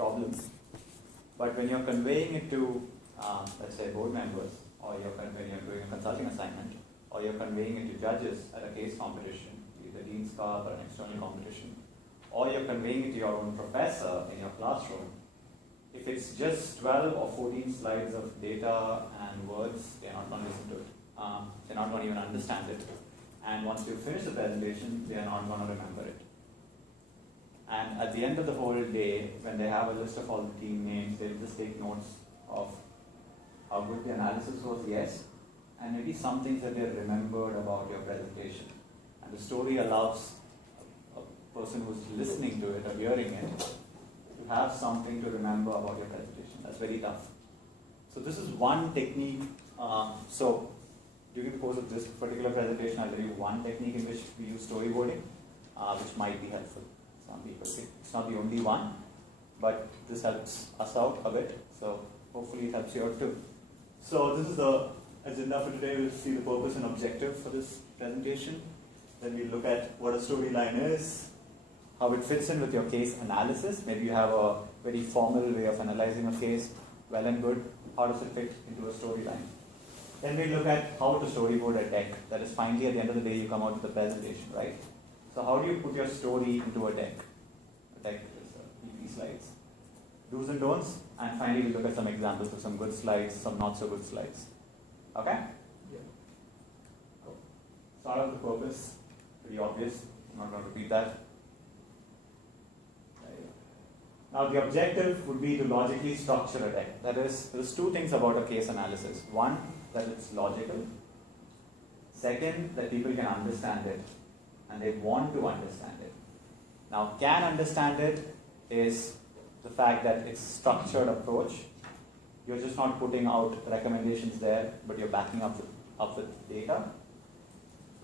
problems. But when you're conveying it to, let's say, board members, or when you're doing a consulting assignment, or you're conveying it to judges at a case competition, either Dean's Cup or an external competition, or you're conveying it to your own professor in your classroom, if it's just 12 or 14 slides of data and words, they're not going to listen to it. They're not going to even understand it. And once you finish the presentation, they are not going to remember it. And at the end of the whole day, when they have a list of all the team names, they'll just take notes of how good the analysis was, yes, and maybe some things that they remembered about your presentation. And the story allows a person who's listening to it or hearing it to have something to remember about your presentation. That's very tough. So this is one technique. So during the course of this particular presentation, I'll tell you one technique in which we use storyboarding, which might be helpful. Some people think it's not the only one, but this helps us out a bit. So hopefully it helps you out too. So this is the agenda for today. We'll see the purpose and objective for this presentation. Then we'll look at what a storyline is, how it fits in with your case analysis. Maybe you have a very formal way of analyzing a case, well and good. How does it fit into a storyline? Then we'll look at how to storyboard a deck. That is, finally at the end of the day you come out with a presentation, right? So how do you put your story into a deck? A deck is PP slides. Do's and don'ts, and finally we'll look at some examples of some good slides, some not so good slides. Okay? Yeah. Cool. Start out with the purpose. Pretty obvious. I'm not going to repeat that. Now the objective would be to logically structure a deck. That is, there's two things about a case analysis. One, that it's logical. Second, that people can understand it and they want to understand it. Now, can understand it is the fact that it's structured approach. You're just not putting out recommendations there, but you're backing up with data.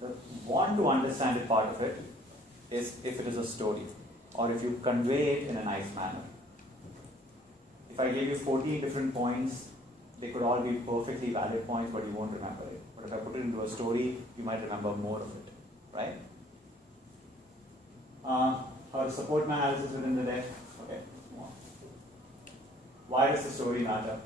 The want to understand it part of it is if it is a story, or if you convey it in a nice manner. If I gave you 14 different points, they could all be perfectly valid points, but you won't remember it. But if I put it into a story, you might remember more of it, right? How to support my analysis within the deck. Okay, come on. Why does the story matter?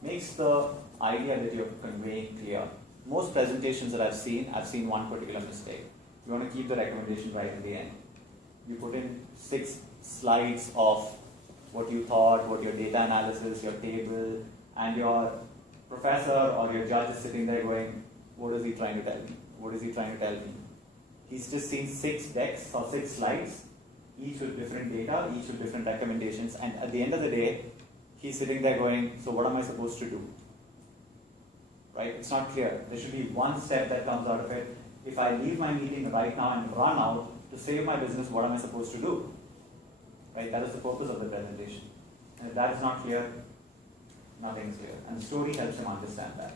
Makes the idea that you're conveying clear. Most presentations that I've seen one particular mistake. You want to keep the recommendation right in the end. You put in 6 slides of what you thought, what your data analysis, your table, and your professor or your judge is sitting there going, what is he trying to tell me? What is he trying to tell me? He's just seen 6 decks or 6 slides, each with different data, each with different recommendations, and at the end of the day, he's sitting there going, so what am I supposed to do? Right? It's not clear. There should be one step that comes out of it. If I leave my meeting right now and run out to save my business, what am I supposed to do? Right? That is the purpose of the presentation. And if that is not clear, nothing is clear. And the story helps him understand that.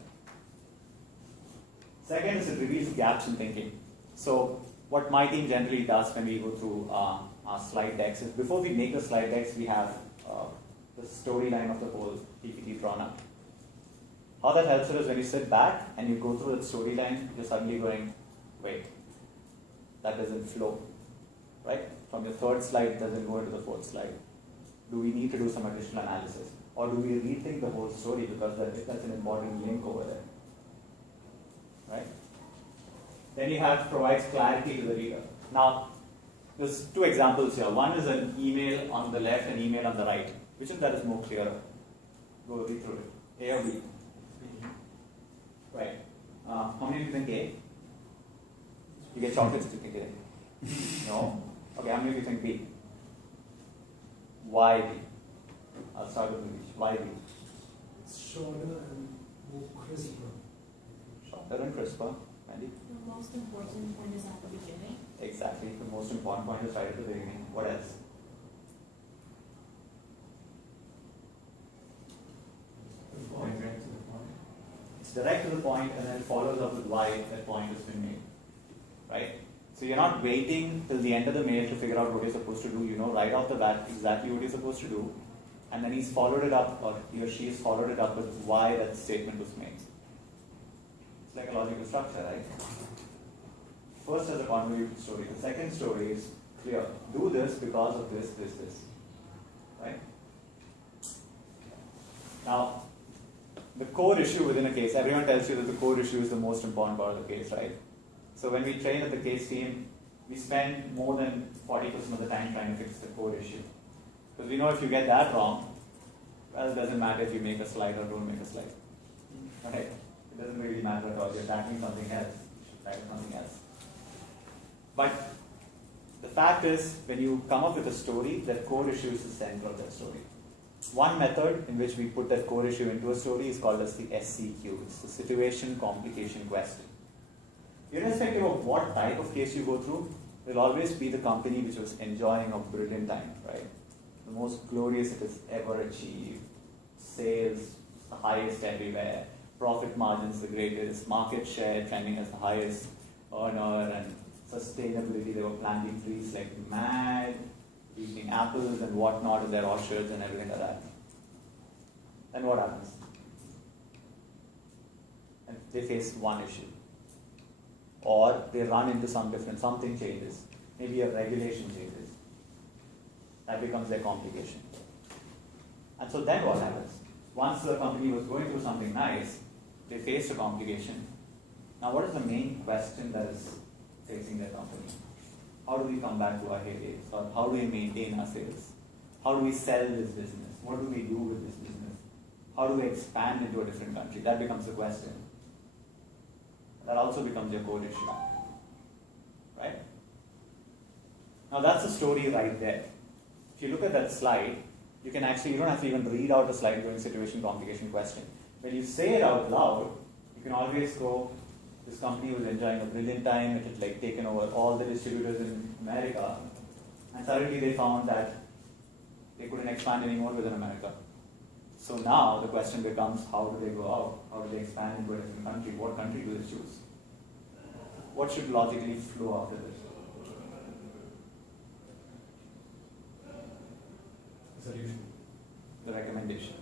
Second is it reveals gaps in thinking. So what my team generally does when we go through our slide decks is before we make the slide decks, we have the storyline of the whole PPT drawn up. How that helps us is when you sit back and you go through the storyline, you're suddenly going, wait, that doesn't flow, right? From your 3rd slide, it doesn't go into the 4th slide. Do we need to do some additional analysis? Or do we rethink the whole story because that's an important link over there, right? Then you have provides clarity to the reader. Now, there's 2 examples here. One is an email on the left and email on the right. Which of that is more clearer? Go read through it. A or B? Right. How many of you think A? You get chocolates if you think A. No? Okay, how many of you think B? Why B? I'll start with English. Why B? It's shorter and more crisper. Shorter and crisper. Mandy? The most important point is at the beginning. Exactly. The most important point is right at the beginning. What else? Direct to the point. It's direct to the point and then it follows up with why that point has been made. Right? So you're not waiting till the end of the mail to figure out what you're supposed to do. You know right off the bat exactly what you're supposed to do. And then he's followed it up, or he or she has followed it up with why that statement was made. It's like a logical structure, right? First as a convoluted story. The second story is clear. Do this because of this, this, this. right? Now, the core issue within a case, everyone tells you that the core issue is the most important part of the case, right? So when we train at the case team, we spend more than 40% of the time trying to fix the core issue. Because we know if you get that wrong, well, it doesn't matter if you make a slide or don't make a slide. Right? It doesn't really matter at all. You're tackling something else. You should tackle something else. But the fact is, when you come up with a story, that core issue is the center of that story. One method in which we put that core issue into a story is called as the SCQ. It's the situation, complication, question. Irrespective of what type of case you go through, there will always be the company which was enjoying a brilliant time, right? The most glorious it has ever achieved. Sales, the highest everywhere. Profit margins, the greatest. Market share trending as the highest earner. And sustainability, they were planting trees like mad, eating apples and whatnot in their orchards and everything like that. Then what happens? And they face one issue. Or they run into something changes. Maybe a regulation changes. That becomes their complication. And so then what happens? Once the company was going through something nice, they faced a complication. Now what is the main question that is facing their company? How do we come back to our heydays? Or how do we maintain our sales? How do we sell this business? What do we do with this business? How do we expand into a different country? That becomes the question. That also becomes your core issue. Right? Now that's the story right there. If you look at that slide, you don't have to even read out the slide during situation, complication, question. When you say it out loud, you can always go, this company was enjoying a brilliant time, it had taken over all the distributors in America, and suddenly they found that they couldn't expand anymore within America. So now the question becomes, how do they go out? How do they expand into a different country? What country do they choose? What should logically flow after this? Solution. The recommendation.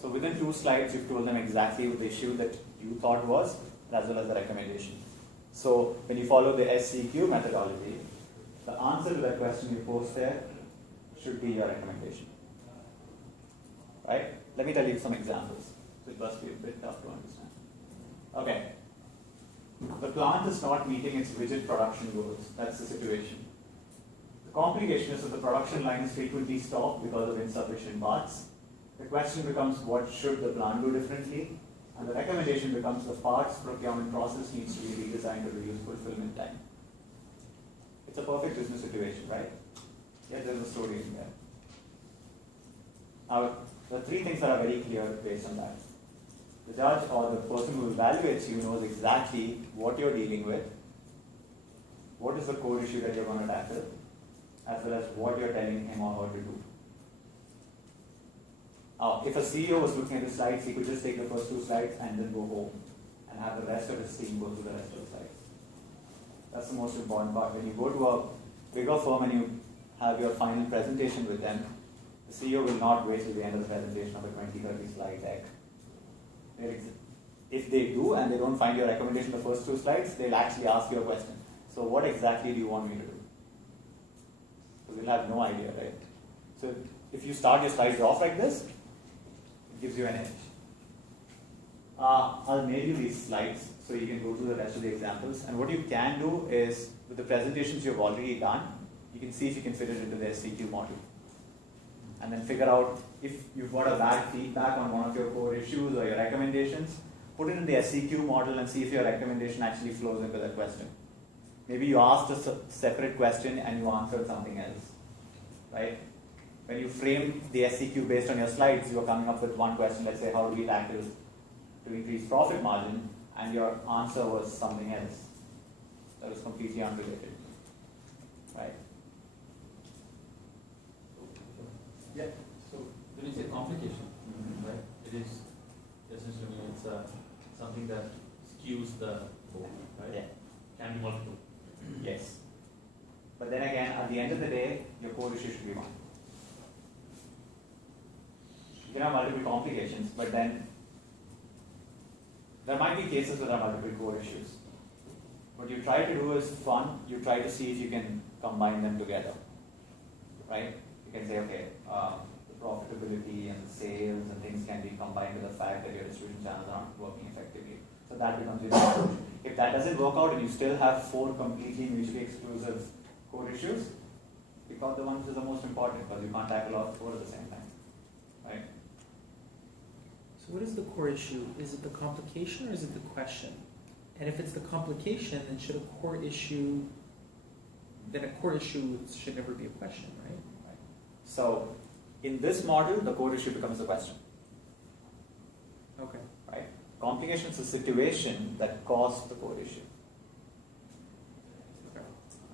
So within 2 slides, you've told them exactly the issue that you thought was, as well as the recommendation. So when you follow the SCQ methodology, the answer to that question you post there should be your recommendation. Right? Let me tell you some examples. It must be a bit tough to understand. Okay. The plant is not meeting its rigid production goals. That's the situation. The complication is that the production line is frequently stopped because of insufficient parts. The question becomes, what should the plant do differently? And the recommendation becomes, the parts procurement process needs to be redesigned to reduce fulfillment time. It's a perfect business situation, right? Yet there's a story in there. Now, there are 3 things that are very clear based on that. The judge or the person who evaluates you knows exactly what you're dealing with, what is the core issue that you're going to tackle, as well as what you're telling him or her to do. If a CEO was looking at the slides, he could just take the first 2 slides and then go home and have the rest of his team go through the rest of the slides. That's the most important part. When you go to a bigger firm and you have your final presentation with them, the CEO will not wait till the end of the presentation of a 20-30 slide deck. If they do and they don't find your recommendation in the first 2 slides, they'll actually ask you a question. So what exactly do you want me to do? So they'll have no idea, right? So if you start your slides off like this, it gives you an edge. I'll mail you these slides so you can go through the rest of the examples. And what you can do is, with the presentations you've already done, you can see if you can fit it into the SCQ model. And then figure out if you've got a bad feedback on one of your core issues or your recommendations, put it in the SCQ model and see if your recommendation actually flows into that question. Maybe you asked a separate question and you answered something else, right? When you frame the SCQ based on your slides, you're coming up with one question, let's say, how do we tackle to increase profit margin, and your answer was something else that was completely unrelated, right? Yeah. So when you say complication, right? It is essentially something that skews the board, right? Yeah. Can be multiple. Yes. But then again, at the end of the day, your core issue should be one. You can have multiple complications, but then there might be cases where there are multiple core issues. What you try to do is fun. You try to see if you can combine them together, right? You can say, okay, the profitability and the sales and things can be combined with the fact that your distribution channels aren't working effectively. So that becomes your approach. If that doesn't work out and you still have 4 completely mutually exclusive core issues, pick out the one which is the most important, because you can't tackle all 4 at the same time, right? So what is the core issue? Is it the complication or is it the question? And if it's the complication, then should a core issue should never be a question, right? Right. So in this model, the core issue becomes a question. Okay. Right? Complication is a situation that caused the core issue. Okay.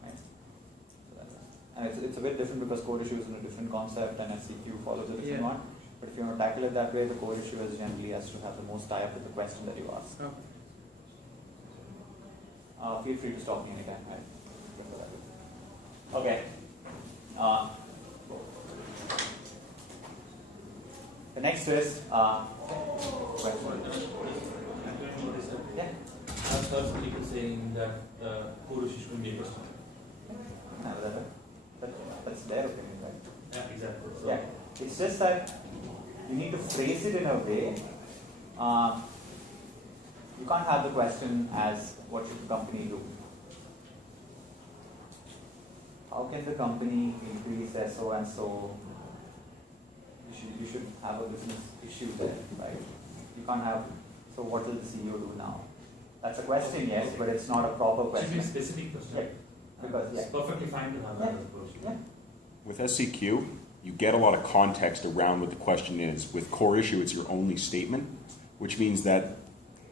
Right? So that's that. And it's a bit different because core issue is in a different concept and SCQ follows a different one. But if you want to tackle it that way, the core issue is generally has to have the most tie-up with the question that you ask. Okay. Feel free to stop me anytime. Right? Okay. The next is question. Yeah. I've heard people saying that core issue should be a question. That's their opinion, right? Yeah, exactly. So, Yeah. It's just that you need to phrase it in a way. You can't have the question as, what should the company do? How can the company increase their so and so? You should have a business issue there, right? You can't have, so what will the CEO do now? That's a question, yes, but it's not a proper it should be question. a specific question. Yeah. Because, It's perfectly fine to have that approach. Yeah. With SCQ, you get a lot of context around what the question is. With core issue, it's your only statement, which means that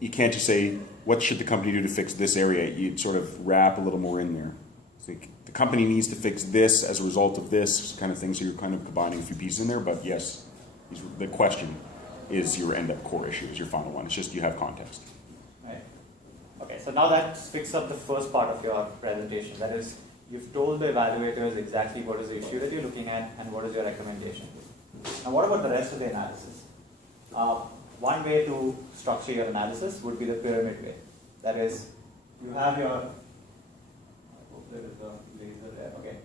you can't just say, what should the company do to fix this area? You sort of wrap a little more in there. It's like, the company needs to fix this as a result of this kind of thing, so you're kind of combining a few pieces in there, but yes, the question is your end-up core issue, is your final one. It's just you have context. Right. Okay, so now that picks up the first part of your presentation. That is, you've told the evaluators exactly what is the issue that you're looking at and what is your recommendation. Now what about the rest of the analysis? One way to structure your analysis would be the pyramid way. That is, you have your, I hope there is a laser there, okay.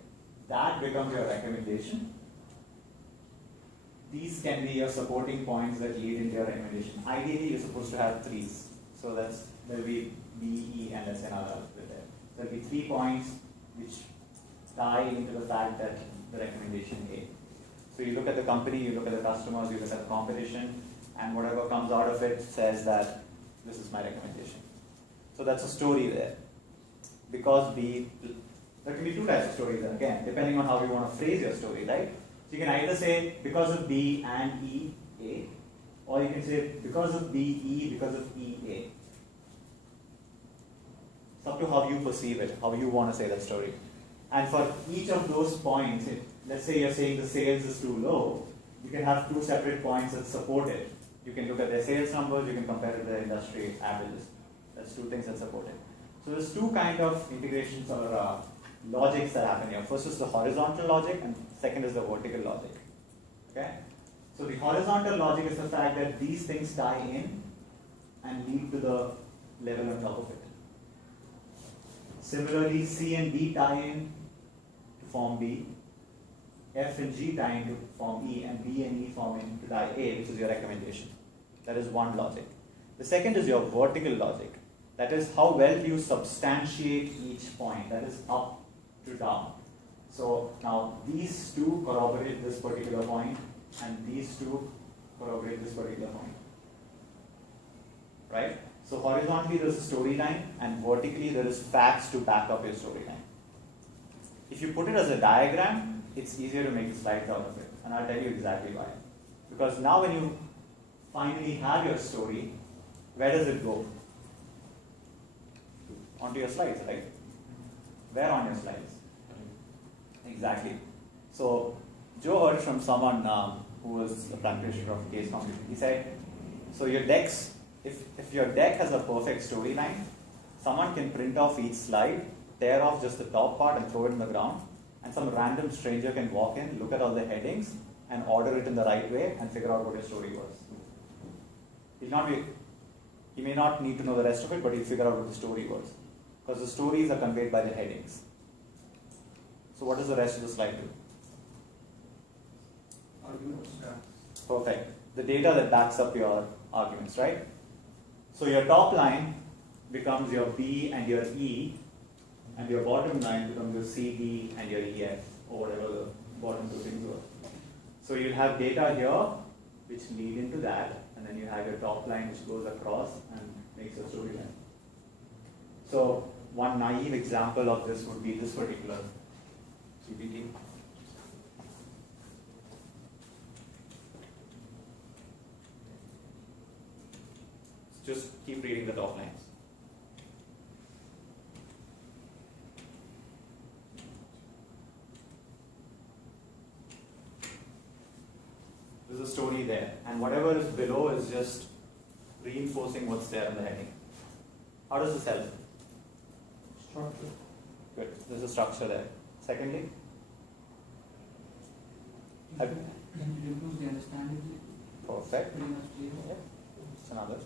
That becomes your recommendation. These can be your supporting points that lead into your recommendation. Ideally, you're supposed to have 3s. So there'll be B, E, and let's say another bit there. There'll be 3 points which tie into the fact that the recommendation A. So you look at the company, you look at the customers, you look at the competition, and whatever comes out of it says that this is my recommendation. So that's a story there. Because B, there can be 2 types of stories there, again, depending on how you want to phrase your story, right? So you can either say because of B and E, A, or you can say because of B, E, because of E, A. It's up to how you perceive it, how you want to say that story. And for each of those points, let's say you're saying the sales is too low, you can have 2 separate points that support it. You can look at their sales numbers, you can compare it to their industry averages. That's 2 things that support it. So there's 2 kind of integrations or logics that happen here. First is the horizontal logic and second is the vertical logic. Okay? So the horizontal logic is the fact that these things tie in and lead to the level on top of it. Similarly, C and D tie in to form B, F and G tie in to form E, and B and E form in to tie A, which is your recommendation. That is one logic. The second is your vertical logic. That is how well you substantiate each point. That is up to down. So now these 2 corroborate this particular point, and these 2 corroborate this particular point. Right? So horizontally there is a storyline, and vertically there is facts to back up your storyline. If you put it as a diagram, it's easier to make slides out of it, and I'll tell you exactly why. Because now when you finally have your story, where does it go? Onto your slides, right? Where on your slides? Exactly. So Joe heard from someone who was a practitioner of case computing. He said, so your decks, if your deck has a perfect storyline, someone can print off each slide, tear off just the top part and throw it in the ground, and some random stranger can walk in, look at all the headings, and order it in the right way and figure out what your story was. He may not need to know the rest of it, but he'll figure out what the story was. Because the stories are conveyed by the headings. So what does the rest of the slide do? arguments. Perfect. The data that backs up your arguments, right? So your top line becomes your B and your E, and your bottom line becomes your C, D, and your EF, or whatever the bottom two things were. So you'll have data here which lead into that, and then you have your top line which goes across and makes a story line. So one naive example of this would be this particular GPT. Just keep reading the top lines. There's a story there, and whatever is below is just reinforcing what's there in the heading. How does this help? Structure. Good. There's a structure there. Secondly, It improves the understanding. perfect. Pretty much clear. Yep. It's another.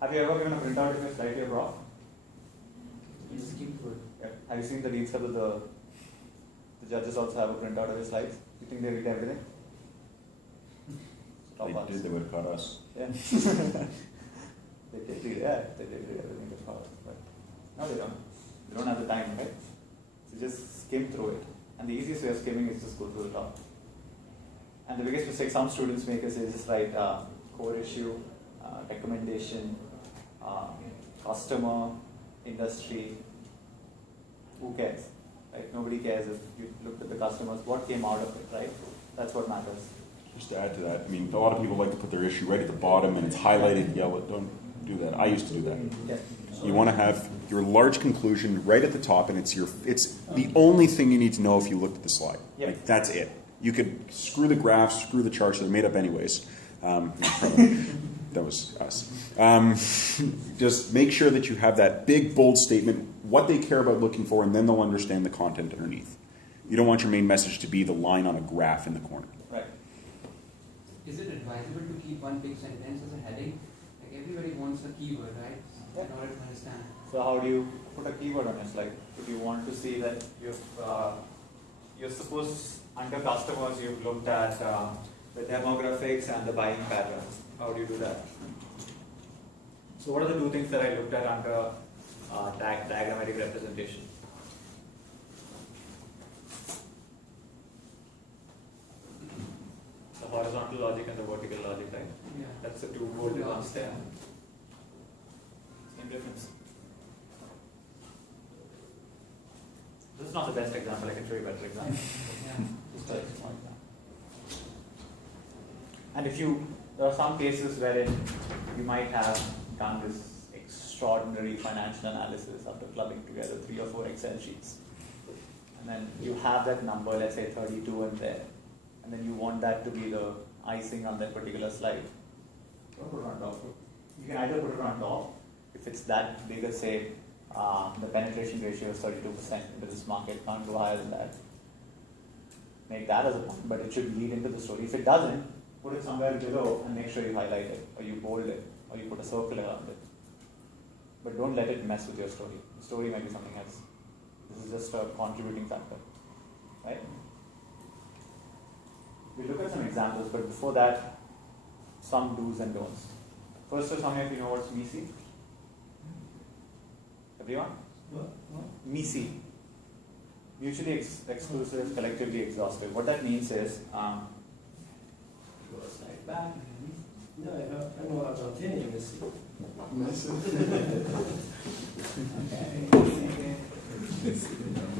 Have you ever given a printout of your slide to your prof? You just keep through it. Yep. Have you seen the deans club with the judges also have a printout of your slides? You think they read everything? Top They ones. did, they would have caught us. Yeah. They did read, yeah, they did read everything that's called, but no, they don't. They don't have the time, right? So just skim through it. And the easiest way of skimming is just go through the top. And the biggest mistake some students make is they just write core issue, recommendation, customer, industry. Who cares? Right? Nobody cares if you looked at the customers, what came out of it, right? That's what matters. Just to add to that, I mean, a lot of people like to put their issue right at the bottom and it's highlighted yellow. Don't do that. I used to do that. Yeah. You want to have your large conclusion right at the top, and it's the only thing you need to know if you looked at the slide. Yep. Like, that's it. You could screw the graphs, screw the charts, they're made up anyways. That was us. Just make sure that you have that big, bold statement, what they care about looking for, and then they'll understand the content underneath. You don't want your main message to be the line on a graph in the corner. Right. Is it advisable to keep one big sentence as a heading? Like everybody wants a keyword, right? Yeah. In order to understand. So how do you put a keyword on it? Like, if you want to see that you're supposed, under customers, you've looked at the demographics and the buying patterns. How do you do that? So what are the two things that I looked at under diagrammatic representation? The horizontal logic and the vertical logic, right? Yeah. That's the two bolded ones there. Same difference. This is not the best example, I can show you a better example. Yeah. Just a small example. And there are some cases wherein you might have done this extraordinary financial analysis after clubbing together 3 or 4 Excel sheets. And then you have that number, let's say 32 in there. And then you want that to be the icing on that particular slide. Don't put it on top. You can either put it on top, if it's that big as say, the penetration ratio is 32% into this market, can't go higher than that. Make that as a point, but it should lead into the story. If it doesn't, put it somewhere below and make sure you highlight it, or you bold it, or you put a circle around it. But don't let it mess with your story. The story might be something else. This is just a contributing factor, right? We'll look at some examples, but before that, some do's and don'ts. First, does some of you know what's MISI? Everyone? What? MISI. Mutually exclusive, collectively exhaustive. What that means is, go a slide back. Ja, jag know Argentina is Okay.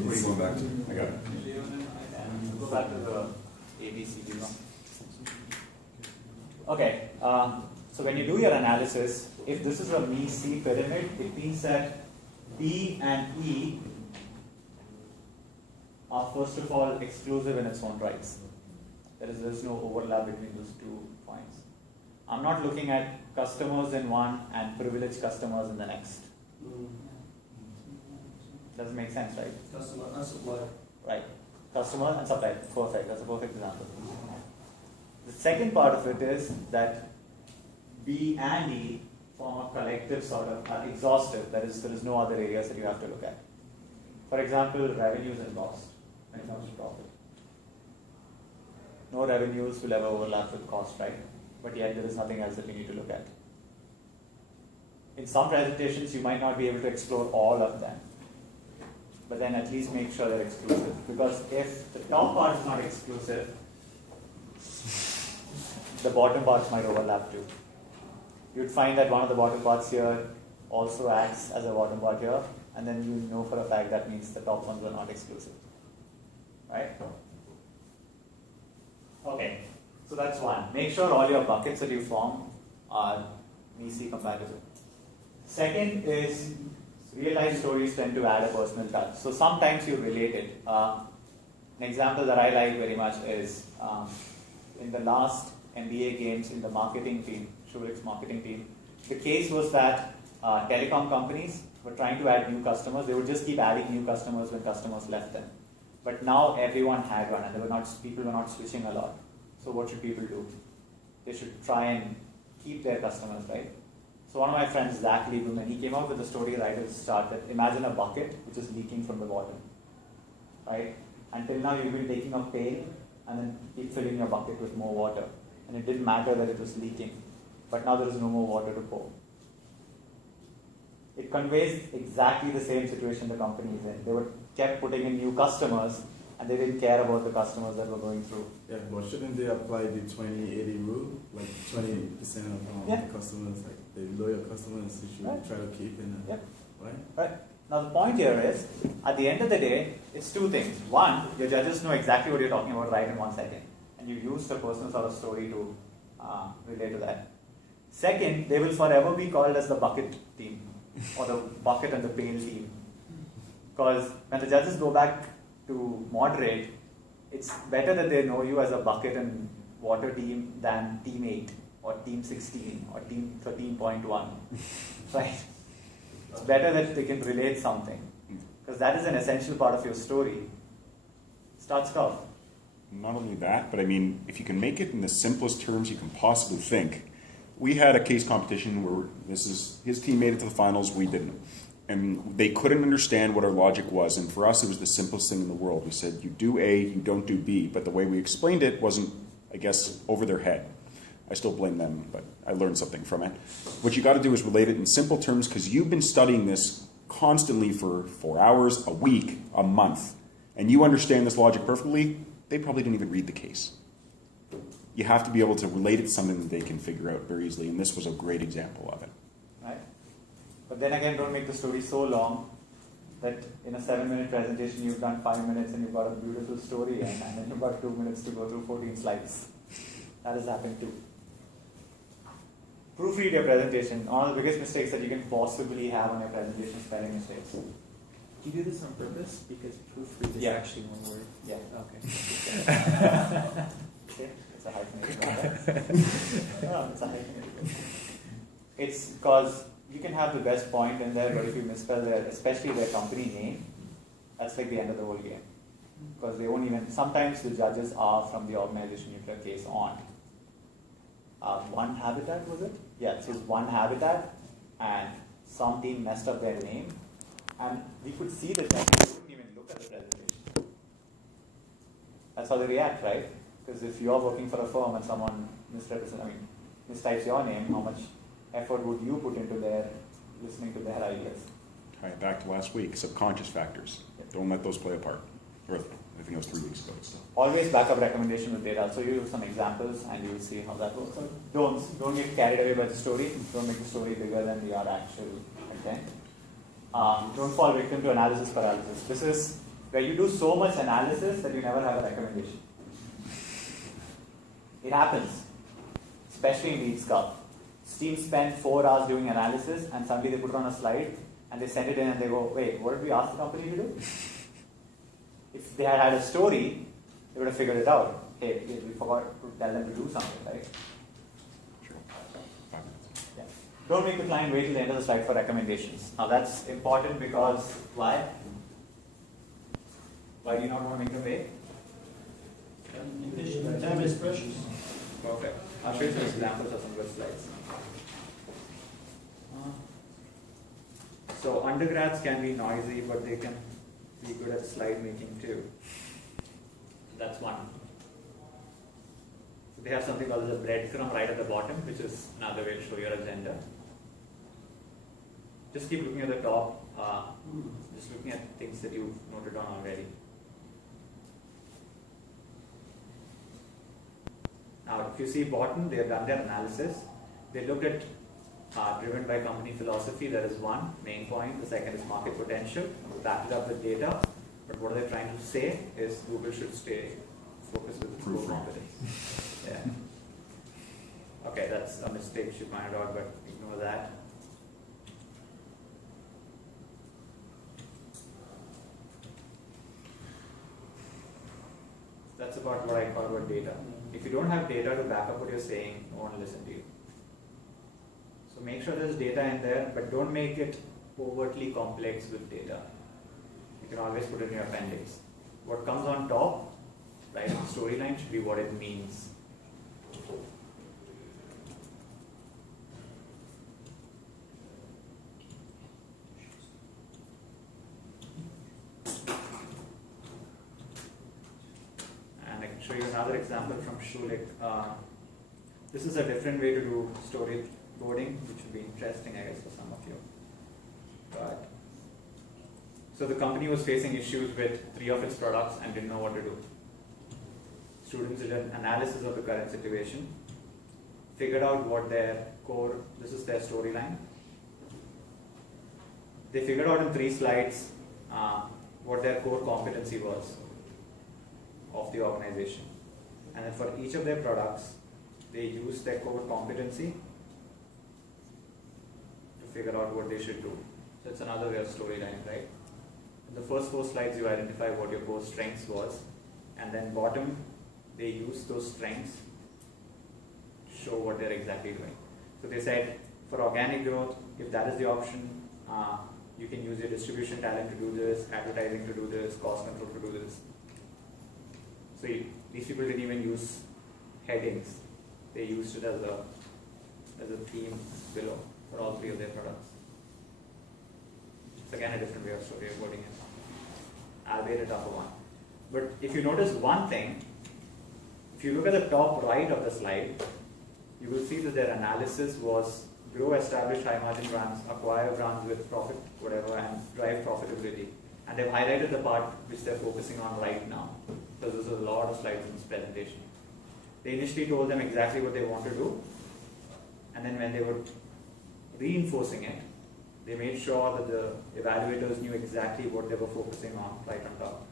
What are you going back to? I got it. And go back to the ABCD one. Okay, so when you do your analysis, if this is a MISI pyramid, it means that B and E are first of all exclusive in its own rights. There is no overlap between those 2 points. I'm not looking at customers in one and privileged customers in the next. Doesn't make sense, right? customer and supplier. Right. Customer and supplier. Perfect. That's a perfect example. The second part of it is that B and E form a collective sort of exhaustive. That is, there is no other areas that you have to look at. For example, revenues and cost when it comes to profit. no revenues will ever overlap with cost, right? But yet there is nothing else that you need to look at. In some presentations, you might not be able to explore all of them, but then at least make sure they're exclusive. Because if the top part is not exclusive, the bottom parts might overlap too. You'd find that one of the bottom parts here also acts as a bottom part here, and then you know for a fact that means the top ones are not exclusive. Right? Okay, so that's one. Make sure all your buckets that you form are VC compatible. Second is real life stories tend to add a personal touch. So sometimes you relate it. An example that I like very much is in the last MBA games in the marketing team, Schulich's marketing team, the case was that telecom companies were trying to add new customers. They would just keep adding new customers when customers left them. But now everyone had one, and people were not switching a lot. So what should people do? They should try and keep their customers, right? So one of my friends, Zach Lieberman, he came up with a story right at the start that imagine a bucket which is leaking from the bottom, right? Until now you've been taking a pail and then keep filling your bucket with more water. And it didn't matter that it was leaking. But now there is no more water to pour. It conveys exactly the same situation the company is in. They were kept putting in new customers, and they didn't care about the customers that were going through. Yeah, but shouldn't they apply the 20-80 rule? Like 20% of the customers, like the loyal customers, you should try to keep in. Right? Right. Now the point here is, at the end of the day, it's two things. One, your judges know exactly what you're talking about right in 1 second, and you use the personal sort of story to relate to that. Second, they will forever be called as the bucket team, or the bucket and the pail team. Because when the judges go back to moderate, it's better that they know you as a bucket and water team than team 8 or team 16 or team 13.1. Right? It's better that they can relate something, because that is an essential part of your story. Start off. Not only that, but I mean, if you can make it in the simplest terms you can possibly think. We had a case competition where his team made it to the finals, we didn't. And they couldn't understand what our logic was, and for us it was the simplest thing in the world. We said, you do A, you don't do B, but the way we explained it wasn't, I guess, over their head. I still blame them, but I learned something from it. What you got to do is relate it in simple terms, because you've been studying this constantly for 4 hours, a week, a month, and you understand this logic perfectly. They probably didn't even read the case. You have to be able to relate it to something that they can figure out very easily, and this was a great example of it. Right? But then again, don't make the story so long that in a 7-minute presentation you've done 5 minutes and you've got a beautiful story, and then you've got 2 minutes to go through 14 slides. That has happened too. Proofread your presentation. One of the biggest mistakes that you can possibly have on your presentation is spelling mistakes. Do you do this on purpose? Because proofread is actually one word. Yeah. Okay. Okay. It's a hyphenated word. No, it's a hyphenated word. It's because you can have the best point in there, but if you misspell their, especially their company name, that's like the end of the whole game. Because they won't even, sometimes the judges are from the organization you took a case on. One Habitat, was it? Yeah, so it's One Habitat, and some team messed up their name, and we could see the judges, they wouldn't even look at the presentation. That's how they react, right? Because if you're working for a firm and someone mistypes your name, how much effort would you put into their listening to their ideas? All right, back to last week, subconscious factors. Don't let those play a part. Or I think it was 3 weeks ago. So. Always back up recommendation with data. So you use some examples and you will see how that works. Don't get carried away by the story. Don't make the story bigger than your actual content. Don't fall victim to analysis paralysis. This is where you do so much analysis that you never have a recommendation. It happens, especially in Leads Cup. Teams spend 4 hours doing analysis, and suddenly they put it on a slide and they send it in and they go, wait, what did we ask the company to do? If they had had a story, they would have figured it out. Hey, we forgot to tell them to do something, right? Sure. 5 minutes. Yeah. Don't make the client wait till the end of the slide for recommendations. Now that's important because why? Why do you not want to make them wait? Time is precious. Perfect. I'll show you some examples of some good slides. So undergrads can be noisy, but they can be good at slide making too. That's one. So they have something called the breadcrumb right at the bottom, which is another way to show your agenda. Just keep looking at the top, just looking at things that you've noted on already. Now, if you see bottom, they have done their analysis. They looked at driven by company philosophy. There is one main point. The second is market potential. Back it up with data. But what they're trying to say is Google should stay focused with its core competence. Yeah. Okay, that's a mistake she pointed out, but ignore that. That's about what I call about data. If you don't have data to back up what you're saying, no one will listen to you. So make sure there's data in there, but don't make it overtly complex with data. You can always put it in your appendix. What comes on top, right, the storyline should be what it means. And I can show you another example from Schulich. This is a different way to do storyboarding, which will be interesting, I guess, for some of you. But so the company was facing issues with 3 of its products and didn't know what to do. Students did an analysis of the current situation, figured out what their core, this is their storyline. They figured out in 3 slides what their core competency was of the organization. And then for each of their products, they used their core competency to figure out what they should do. So it's another way of storyline, right? In the first 4 slides, you identify what your core strengths was, and then bottom, they use those strengths to show what they're exactly doing. So they said, for organic growth, if that is the option, you can use your distribution talent to do this, advertising to do this, cost control to do this. So these people didn't even use headings. They used it as a theme below for all 3 of their products. It's again a different way of storyboarding it. Albeit a tougher one. But if you notice one thing, if you look at the top right of the slide, you will see that their analysis was grow established high margin brands, acquire brands with profit, whatever, and drive profitability. And they've highlighted the part which they're focusing on right now, because there's a lot of slides in this presentation. They initially told them exactly what they want to do, and then when they were reinforcing it, they made sure that the evaluators knew exactly what they were focusing on right on top.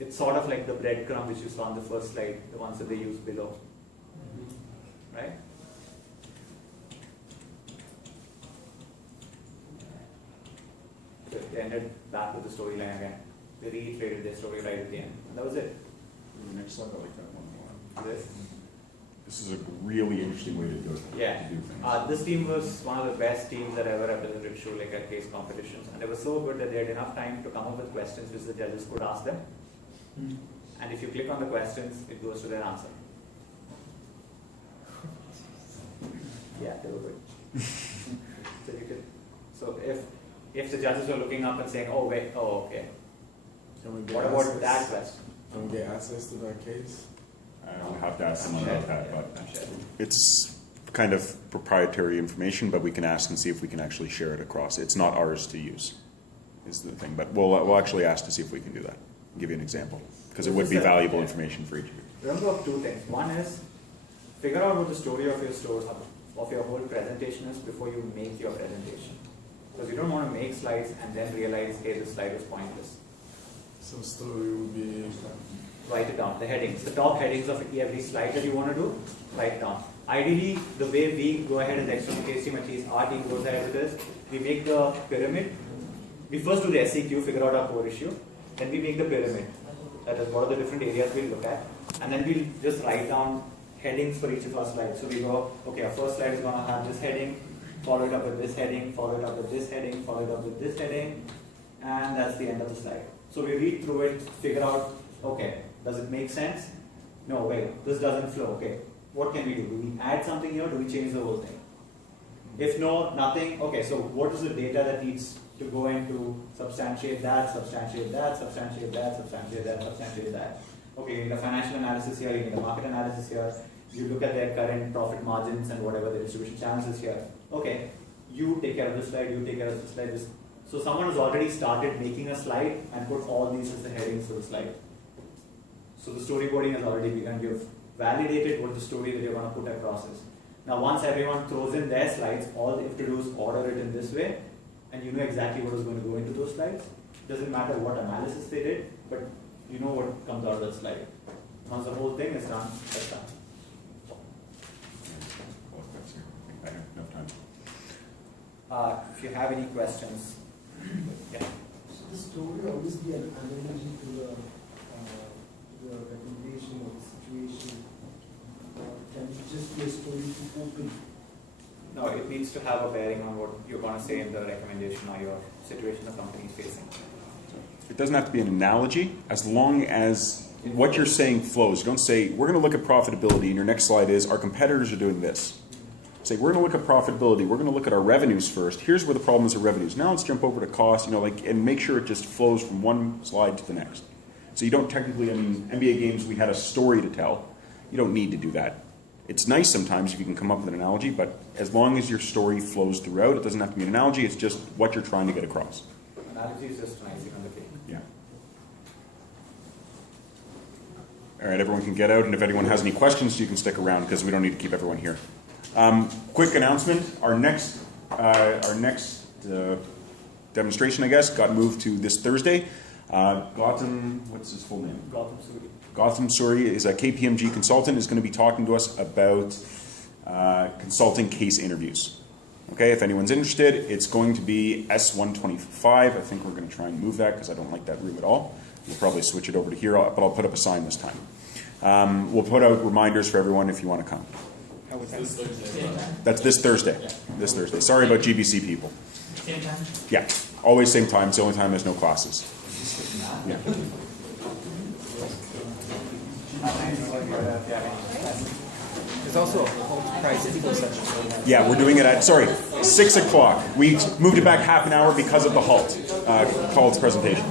It's sort of like the breadcrumb which you saw on the first slide, the ones that they used below. Right? So they ended back with the storyline again. They reiterated their story right at the end. And that was it. The next slide, I like that one more. This. This is a really interesting way to do it. Yeah. To do things. This team was one of the best teams that ever represented Schulich at case competitions, and they were so good that they had enough time to come up with questions which the judges could ask them. And if you click on the questions, it goes to their answer. Yeah, they were good. So you could. So if the judges were looking up and saying, "Oh wait, oh okay," Can we get what about access? that question? Can we get access to that case? I'll have to ask I'm someone sure. about that, but I'm sure. it's kind of proprietary information, but we can ask and see if we can actually share it across. It's not ours to use, is the thing. But we'll actually ask to see if we can do that. I'll give you an example, because it would be valuable information for each of you. Remember of 2 things. One is figure out what the story of your store, of your whole presentation is before you make your presentation. Because you don't want to make slides and then realize, hey, this slide was pointless. So story would be Write it down. The headings, the top headings of every slide that you want to do, write down. Ideally, the way we go ahead as external case team, at least our team goes ahead with this, we make the pyramid. We first do the SEQ, figure out our core issue. Then we make the pyramid. That is, what are the different areas we'll look at. And then we'll just write down headings for each of our slides. So we go, okay, our first slide is going to have this heading, follow it up with this heading, follow it up with this heading, follow it up with this heading, and that's the end of the slide. So we read through it, figure out, okay, does it make sense? No, wait, this doesn't flow. Okay, what can we do? Do we add something here? Do we change the whole thing? If no, nothing. Okay, so what is the data that needs to go into substantiate that, substantiate that, substantiate that, substantiate that, substantiate that? okay, you need a financial analysis here, you need a market analysis here, you look at their current profit margins and whatever the distribution channels is here. Okay, you take care of this slide, you take care of this slide. So someone has already started making a slide and put all these as the headings for the slide. So the storyboarding has already begun. You've validated what the story that you're going to put across is. Now once everyone throws in their slides, all they have to do is order it in this way, and you know exactly what is going to go into those slides. Doesn't matter what analysis they did, but you know what comes out of that slide. Once the whole thing is done, that's done. I have enough time. If you have any questions, yeah. So the story will always be an analogy to the recommendation or the situation. Can it just be a story to open? No, it needs to have a bearing on what you're going to say in the recommendation or your situation the company is facing. It doesn't have to be an analogy, as long as what you're saying flows. You don't say, we're going to look at profitability, and your next slide is, our competitors are doing this. Say, we're going to look at profitability, we're going to look at our revenues first. Here's where the problem is, our revenues. Now let's jump over to cost, and make sure it just flows from one slide to the next. So you don't technically, NBA games, we had a story to tell. You don't need to do that. It's nice sometimes if you can come up with an analogy, but as long as your story flows throughout, it doesn't have to be an analogy, it's just what you're trying to get across. Analogy is just nice, on the cake. Yeah. All right, everyone can get out, and if anyone has any questions, you can stick around because we don't need to keep everyone here. Quick announcement: our next demonstration, I guess, got moved to this Thursday. Gautam, what's his full name? Gautam Suri is a KPMG consultant. Is going to be talking to us about consulting case interviews. Okay, if anyone's interested, it's going to be S125. I think we're going to try and move that because I don't like that room at all. We'll probably switch it over to here, but I'll put up a sign this time. We'll put out reminders for everyone if you want to come. That's this Thursday. This Thursday. Sorry about GBC people. Same time? Yeah, always same time. It's the only time there's no classes. Yeah. There's also a cult price info session. Yeah, we're doing it at 6 o'clock. We moved it back half an hour because of the halt presentation.